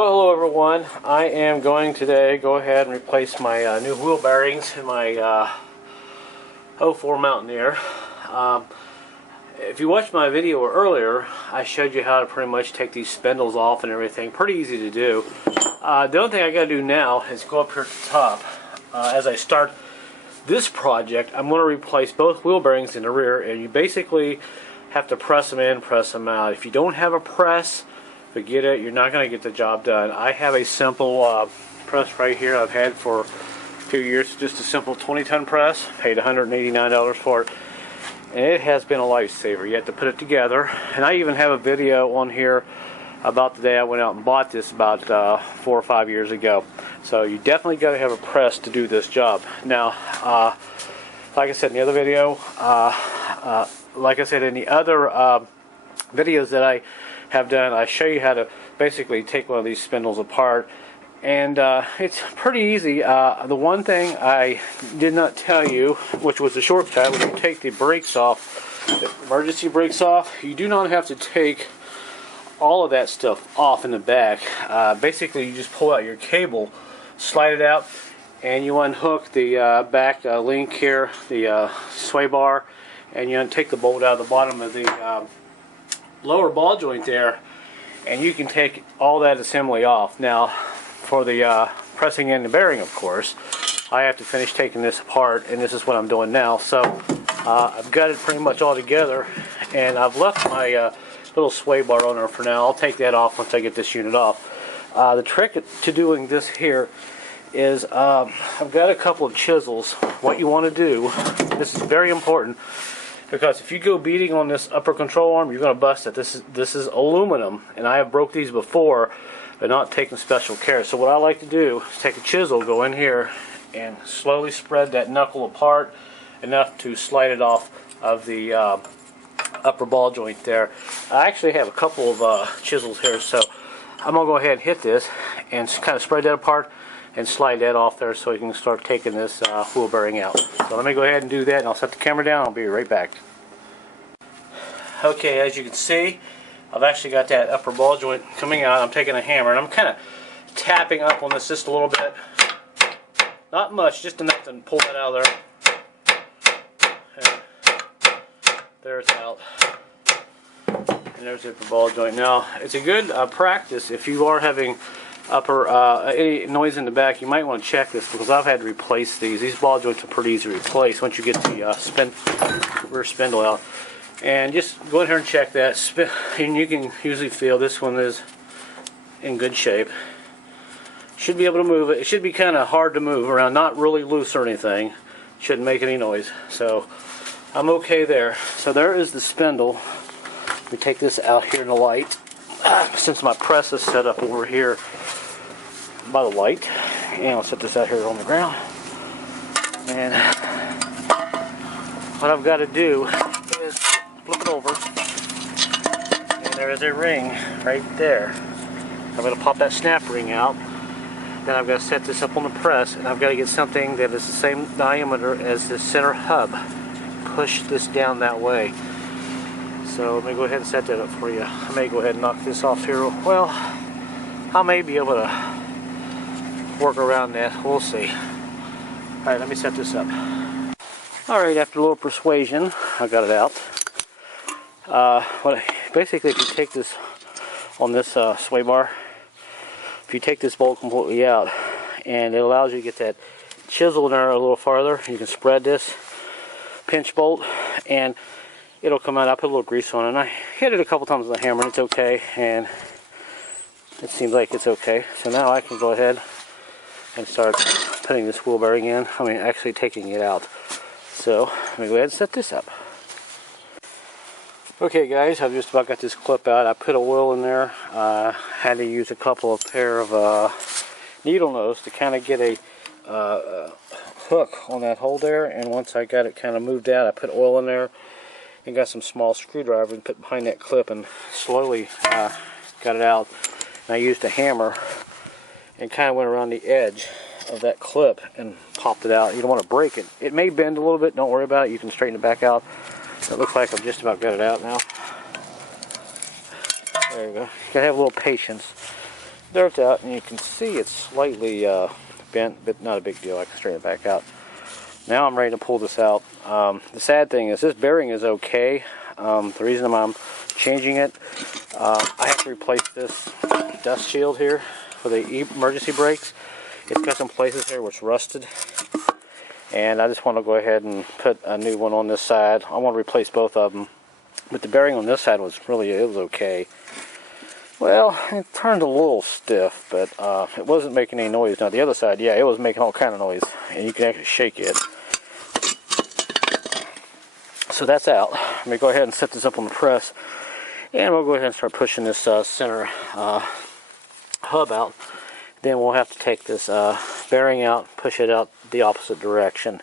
Well, hello everyone. I am going today go ahead and replace my new wheel bearings in my 04 Mountaineer. If you watched my video earlier, I showed you how to pretty much take these spindles off and everything. Pretty easy to do. The only thing I got to do now is go up here at the top. As I start this project, I'm going to replace both wheel bearings in the rear, and you basically have to press them in, press them out. If you don't have a press, forget it, you're not going to get the job done. I have a simple press right here I've had for 2 years, just a simple 20-ton press, paid $189 for it, and it has been a lifesaver. You have to put it together, and I even have a video on here about the day I went out and bought this about 4 or 5 years ago. So you definitely got to have a press to do this job. Now, like I said in the other video, like I said in the other videos that I have done, I show you how to basically take one of these spindles apart, and it's pretty easy. The one thing I did not tell you, which was the shortcut, when you take the brakes off, the emergency brakes off, you do not have to take all of that stuff off in the back. Basically, you just pull out your cable, slide it out, and you unhook the back link here, the sway bar, and you take the bolt out of the bottom of the lower ball joint there, and you can take all that assembly off. Now, for the pressing in the bearing, of course, I have to finish taking this apart, and this is what I'm doing now. So I've got it pretty much all together, and I've left my little sway bar on there for now. I'll take that off once I get this unit off. The trick to doing this here is I've got a couple of chisels. What you want to do, this is very important, because if you go beating on this upper control arm, you're going to bust it. This is aluminum, and I have broke these before, but not taking special care. So what I like to do is take a chisel, go in here, and slowly spread that knuckle apart enough to slide it off of the upper ball joint there. I actually have a couple of chisels here, so I'm going to go ahead and hit this and kind of spread that apart and slide that off there so you can start taking this wheel bearing out. So let me go ahead and do that, and I'll set the camera down. I'll be right back. Okay, as you can see, I've actually got that upper ball joint coming out. I'm taking a hammer, and I'm kind of tapping up on this just a little bit. Not much, just enough to pull that out of there. And there it's out. And there's the upper ball joint. Now, it's a good practice if you are having any noise in the back. You might want to check this, because I've had to replace these. These ball joints are pretty easy to replace once you get the rear spindle out. And just go in here and check that, and you can usually feel this one is in good shape. Should be able to move it. It should be kind of hard to move around, not really loose or anything. Shouldn't make any noise. So I'm okay there. So there is the spindle. Let me take this out here in the light. Since my press is set up over here by the light, and I'll set this out here on the ground, and what I've got to do is flip it over, and there is a ring right there. I'm going to pop that snap ring out. Then I've got to set this up on the press, and I've got to get something that is the same diameter as the center hub. Push this down that way. So let me go ahead and set that up for you. I may go ahead and knock this off here. Well, I may be able to work around that. We'll see. Alright, let me set this up. Alright, after a little persuasion, I got it out. Basically, if you take this on this sway bar, if you take this bolt completely out, and it allows you to get that chisel in there a little farther, you can spread this pinch bolt, and it'll come out. I put a little grease on it, and I hit it a couple times with a hammer, and it's okay, and it seems like it's okay. So now I can go ahead and start putting this wheel bearing in. I mean, actually taking it out. So let me go ahead and set this up. Okay guys, I've just about got this clip out. I put oil in there. Had to use a couple of pair of needle nose to kind of get a hook on that hole there, and once I got it kind of moved out, I put oil in there and got some small screwdriver and put behind that clip, and slowly got it out. And I used a hammer and kind of went around the edge of that clip and popped it out. You don't want to break it. It may bend a little bit, don't worry about it. You can straighten it back out. It looks like I've just about got it out now. There you go. You gotta have a little patience. dirt's out, and you can see it's slightly bent, but not a big deal. I can straighten it back out. Now I'm ready to pull this out. The sad thing is this bearing is okay. The reason I'm changing it, I have to replace this dust shield here for the emergency brakes. It's got some places here which rusted, and I just want to go ahead and put a new one on this side. I want to replace both of them, but the bearing on this side was okay. Well, it turned a little stiff, but it wasn't making any noise. Now the other side, yeah, it was making all kind of noise, and you can actually shake it. So that's out. Let me go ahead and set this up on the press, and we'll go ahead and start pushing this center hub out. Then we'll have to take this bearing out, push it out the opposite direction,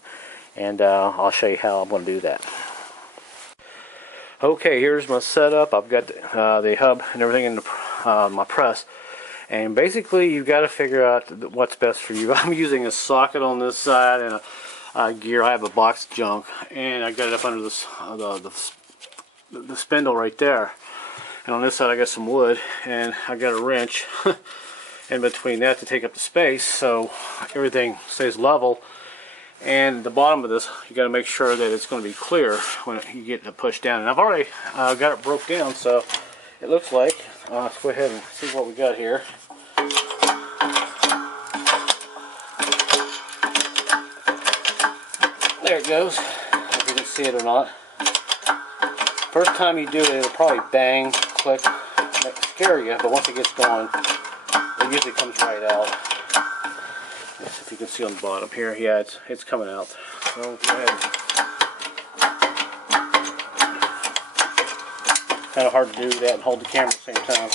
and I'll show you how I'm going to do that. Okay, here's my setup. I've got the hub and everything in my press, and basically you've got to figure out what's best for you. I'm using a socket on this side and a gear. I have a box of junk, and I got it up under this the spindle right there. And on this side I got some wood, and I got a wrench in between that to take up the space so everything stays level. And the bottom of this, you got to make sure that it's going to be clear when you get to push down. And I've already got it broke down, so it looks like. Let's go ahead and see what we got here. There it goes, if you can see it or not. First time you do it, it'll probably bang, click, scare you, but once it gets going, it usually comes right out. If you can see on the bottom here, yeah, it's coming out. So go ahead. Kind of hard to do that and hold the camera at the same time.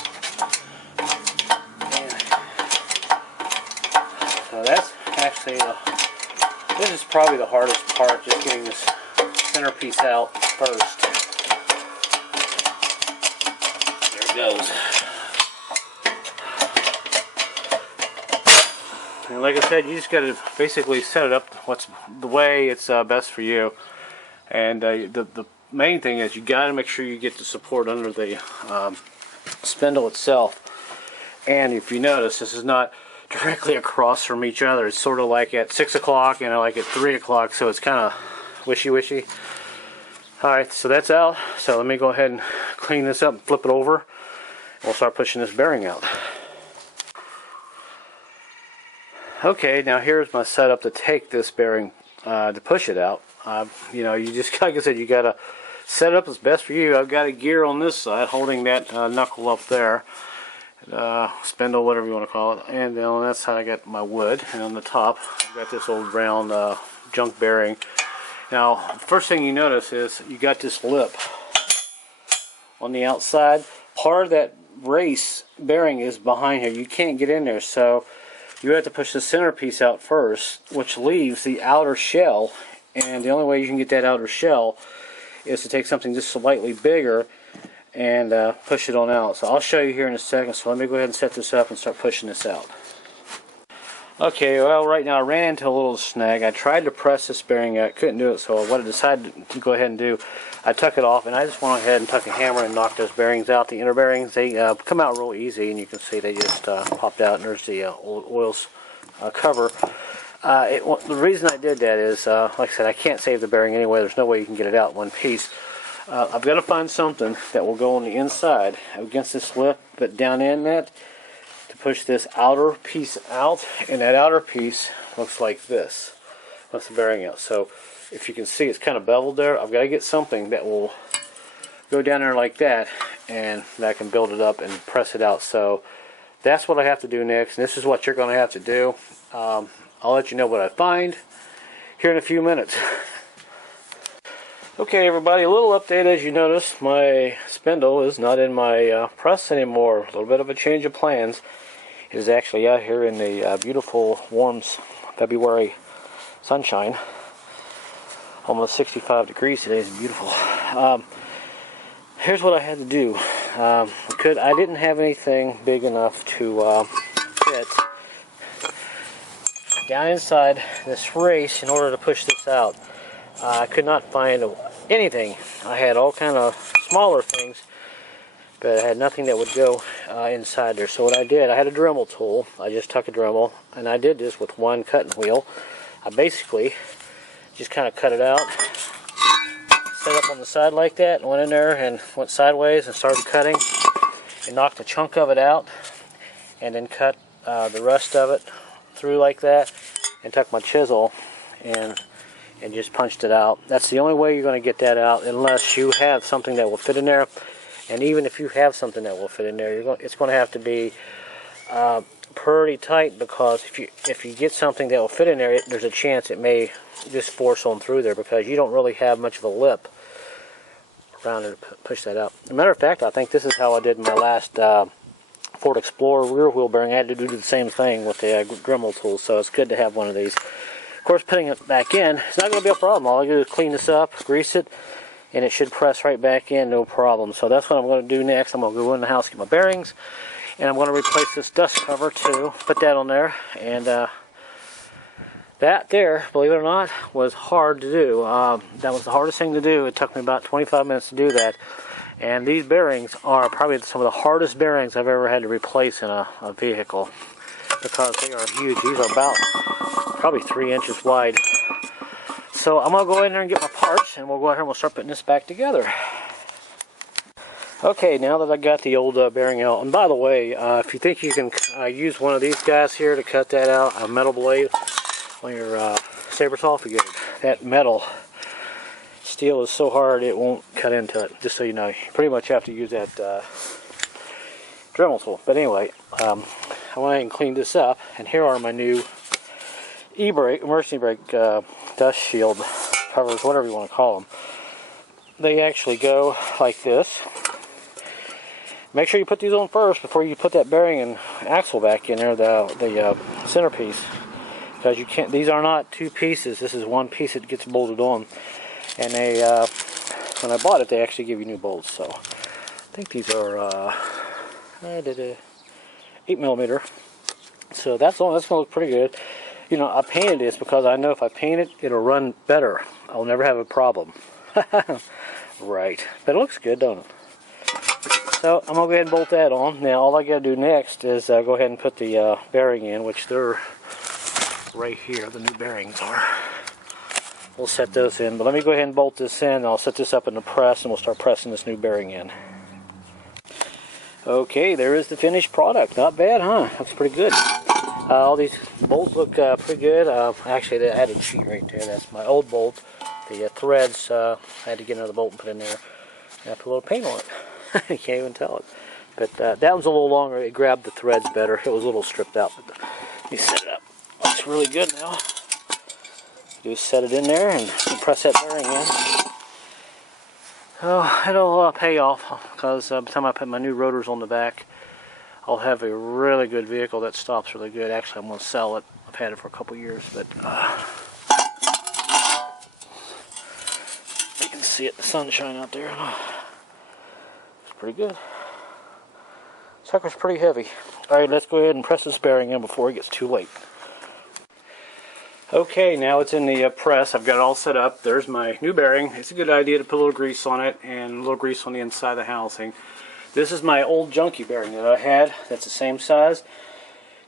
And so that's actually, this is probably the hardest part, just getting this centerpiece out first. There it goes. And like I said, you just got to basically set it up what's the way it's best for you. And the main thing is you got to make sure you get the support under the spindle itself. And if you notice, this is not directly across from each other. It's sort of like at 6 o'clock and like at 3 o'clock, so it's kind of wishy-wishy. Alright, so that's out. So let me go ahead and clean this up and flip it over. And we'll start pushing this bearing out. Okay, now here's my setup to take this bearing to push it out. You know, you just, like I said, you got to set it up as best for you. I've got a gear on this side holding that knuckle up there, spindle, whatever you want to call it. And then on that side I got my wood, and on the top I've got this old round junk bearing. Now, first thing you notice is you got this lip on the outside. Part of that race bearing is behind here. You can't get in there, so you have to push the centerpiece out first, which leaves the outer shell. And the only way you can get that outer shell is to take something just slightly bigger and push it on out. So I'll show you here in a second. So let me go ahead and set this up and start pushing this out. Okay, well, right now I ran into a little snag. I tried to press this bearing out, couldn't do it. So what I decided to go ahead and do, I took it off, and I just went ahead and took a hammer and knocked those bearings out. The inner bearings, they come out real easy, and you can see they just popped out, and there's the old oil cover. The reason I did that is, like I said, I can't save the bearing anyway. There's no way you can get it out in one piece. I've got to find something that will go on the inside against this lip, but down in that, to push this outer piece out, and that outer piece looks like this. That's the bearing out. So if you can see, it's kind of beveled there. I've got to get something that will go down there like that, and I can build it up and press it out. So that's what I have to do next, and this is what you're going to have to do. I'll let you know what I find here in a few minutes. Okay, everybody, a little update. As you notice, my spindle is not in my press anymore. A little bit of a change of plans. It is actually out here in the beautiful, warm February sunshine. Almost 65 degrees today. It's beautiful. Here's what I had to do. I didn't have anything big enough to fit down inside this race in order to push this out. I could not find anything. I had all kind of smaller things but I had nothing that would go inside there. So what I did, I had a Dremel tool. I just took a Dremel, and I did this with one cutting wheel. I basically just kind of cut it out, set up on the side like that, and went in there and went sideways and started cutting, and knocked a chunk of it out, and then cut the rest of it through like that, and took my chisel and just punched it out. That's the only way you're going to get that out, unless you have something that will fit in there. And even if you have something that will fit in there, it's going to have to be pretty tight, because if you get something that will fit in there, there's a chance it may just force on through there, because you don't really have much of a lip around it to push that out. As a matter of fact, I think this is how I did my last Ford Explorer rear wheel bearing. I had to do the same thing with the Dremel tool, so it's good to have one of these. Of course, putting it back in, it's not going to be a problem. All I do is clean this up, grease it, and it should press right back in, no problem. So that's what I'm going to do next. I'm going to go in the house, get my bearings, and I'm going to replace this dust cover too. Put that on there, and that there, believe it or not, was hard to do. That was the hardest thing to do. It took me about 25 minutes to do that. And these bearings are probably some of the hardest bearings I've ever had to replace in a vehicle, because they are huge. These are about probably 3 inches wide. So I'm going to go in there and get my parts, and we'll go ahead and we'll start putting this back together. Okay, now that I got the old bearing out, and by the way, if you think you can use one of these guys here to cut that out, a metal blade on your saber saw, forget it. That metal steel is so hard it won't cut into it, just so you know. You pretty much have to use that Dremel tool. But anyway, I went ahead and cleaned this up, and here are my new Ebrake, emergency brake dust shield covers, whatever you want to call them. They actually go like this. Make sure you put these on first before you put that bearing and axle back in there, the centerpiece, because you can't. These are not two pieces. This is one piece that gets bolted on. And they, when I bought it, they actually give you new bolts. So I think these are 8mm. So that's going to look pretty good. You know, I painted this because I know if I paint it, it'll run better. I'll never have a problem. Right. But it looks good, don't it? So I'm going to go ahead and bolt that on. Now all I got to do next is go ahead and put the bearing in, which they're right here. The new bearings are. We'll set those in. But let me go ahead and bolt this in. And I'll set this up in the press, and we'll start pressing this new bearing in. Okay, there is the finished product. Not bad, huh? Looks pretty good. All these bolts look pretty good. Actually, the added sheet right there, that's my old bolt. The threads, I had to get another bolt and put in there. And I put a little paint on it. You can't even tell it. But that one's a little longer. It grabbed the threads better. It was a little stripped out. But let me set it up. Looks really good now. Just set it in there and press that bearing in. Oh, it'll pay off, because by the time I put my new rotors on the back, I'll have a really good vehicle that stops really good. Actually, I'm going to sell it. I've had it for a couple years, but you can see it, the sunshine out there. It's pretty good. Sucker's pretty heavy. Alright, let's go ahead and press this bearing in before it gets too late. Okay, now it's in the press. I've got it all set up. There's my new bearing. It's a good idea to put a little grease on it and a little grease on the inside of the housing. This is my old junky bearing that I had. That's the same size.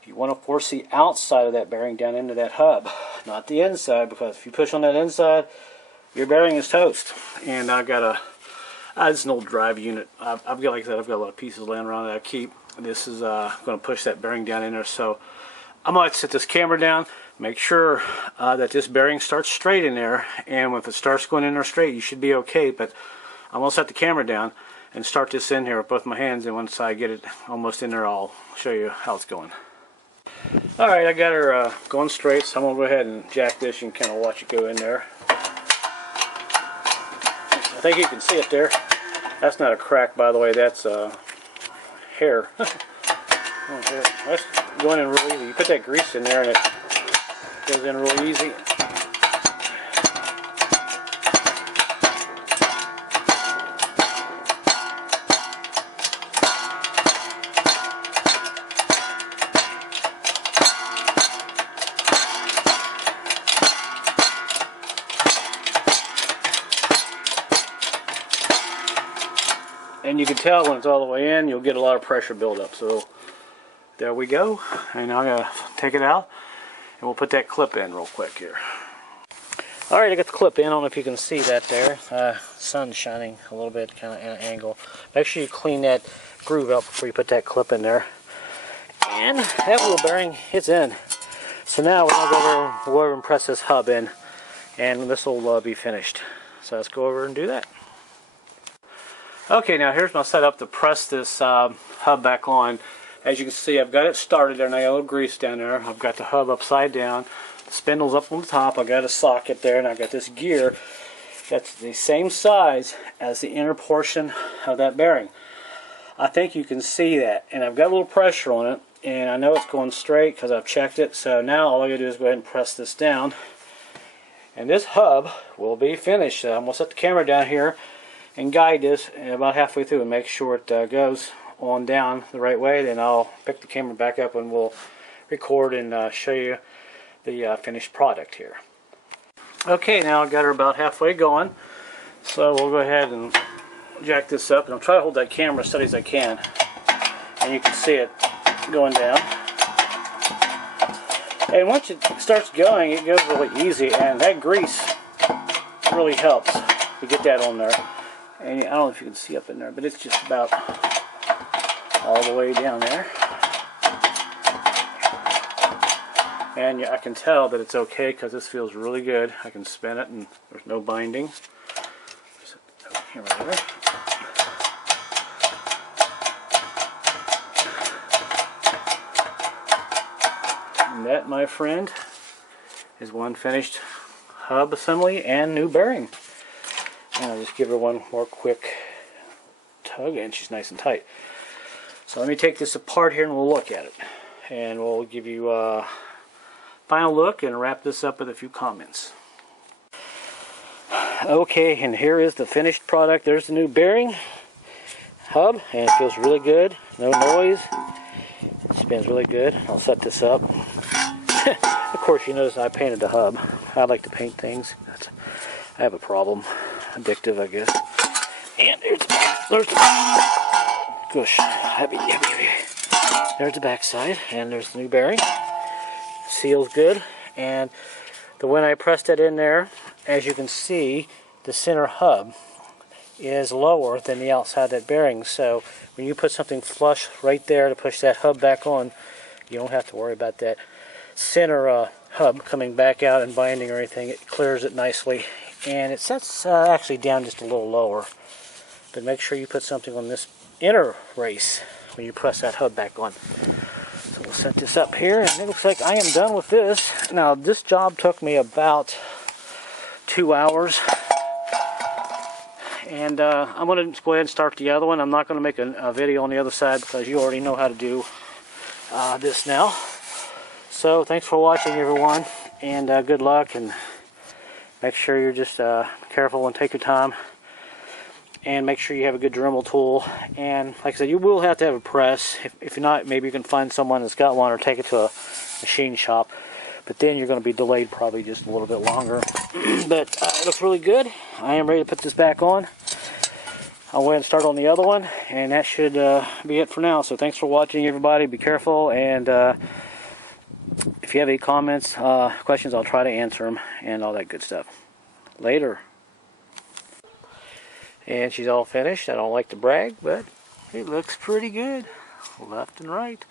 You want to force the outside of that bearing down into that hub, not the inside, because if you push on that inside, your bearing is toast. And I've got it's an old drive unit. I've got, like I said, I've got a lot of pieces laying around that I keep. This is going to push that bearing down in there. So I'm going to set this camera down. Make sure that this bearing starts straight in there, and if it starts going in there straight, you should be okay. But I'm going to set the camera down and start this in here with both my hands, and once I get it almost in there, I'll show you how it's going. Alright, I got her going straight, so I'm going to go ahead and jack this and kind of watch it go in there. I think you can see it there. That's not a crack, by the way, that's hair. That's going in real easy. You put that grease in there and it goes in real easy. And you can tell when it's all the way in, you'll get a lot of pressure buildup. So there we go. And now I'm going to take it out and we'll put that clip in real quick here. Alright, I got the clip in. I don't know if you can see that there. Sun's shining a little bit, kind of at an angle. Make sure you clean that groove up before you put that clip in there. And that wheel bearing, it's in. So now we're going to go over and press this hub in. And this will be finished. So let's go over and do that. Okay, now here's my setup to press this hub back on. As you can see, I've got it started there, and I got a little grease down there. I've got the hub upside down. The spindle's up on the top. I've got a socket there, and I've got this gear that's the same size as the inner portion of that bearing. I think you can see that, and I've got a little pressure on it, and I know it's going straight because I've checked it. So now all I gotta do is go ahead and press this down, and this hub will be finished. So I'm gonna set the camera down here and guide this about halfway through and make sure it goes on down the right way. Then I'll pick the camera back up and we'll record and show you the finished product here. Okay, now I've got her about halfway going, so we'll go ahead and jack this up, and I'll try to hold that camera as steady as I can, and you can see it going down. And once it starts going, it goes really easy, and that grease really helps to get that on there. And I don't know if you can see up in there, but it's just about all the way down there. And I can tell that it's okay because this feels really good. I can spin it and there's no binding. Just camera there. And that, my friend, is one finished hub assembly and new bearing. And I'll just give her one more quick tug, and she's nice and tight. So let me take this apart here and we'll look at it. And we'll give you a final look and wrap this up with a few comments. Okay, and here is the finished product. There's the new bearing hub, and it feels really good. No noise. It spins really good. I'll set this up. Of course, you notice I painted the hub. I like to paint things. I have a problem. Addictive, I guess. And there's the gosh, heavy. There's the back side, and there's the new bearing. Seals good, and when I pressed it in there, as you can see, the center hub is lower than the outside of that bearing. So when you put something flush right there to push that hub back on, you don't have to worry about that center hub coming back out and binding or anything. It clears it nicely. And it sets actually down just a little lower. But make sure you put something on this inner race when you press that hub back on. So we'll set this up here, and it looks like I am done with this. Now, this job took me about 2 hours. And I'm going to go ahead and start the other one. I'm not going to make a video on the other side because you already know how to do this now. So thanks for watching, everyone, and good luck. And make sure you're just careful and take your time, and make sure you have a good Dremel tool. And like I said, you will have to have a press. If you're not, maybe you can find someone that's got one or take it to a machine shop. But then you're going to be delayed probably just a little bit longer. But it looks really good. I am ready to put this back on. I'll go ahead and start on the other one, and that should be it for now. So thanks for watching, everybody. Be careful, and if you have any comments, questions, I'll try to answer them and all that good stuff. Later. And she's all finished. I don't like to brag, but it looks pretty good. Left and right.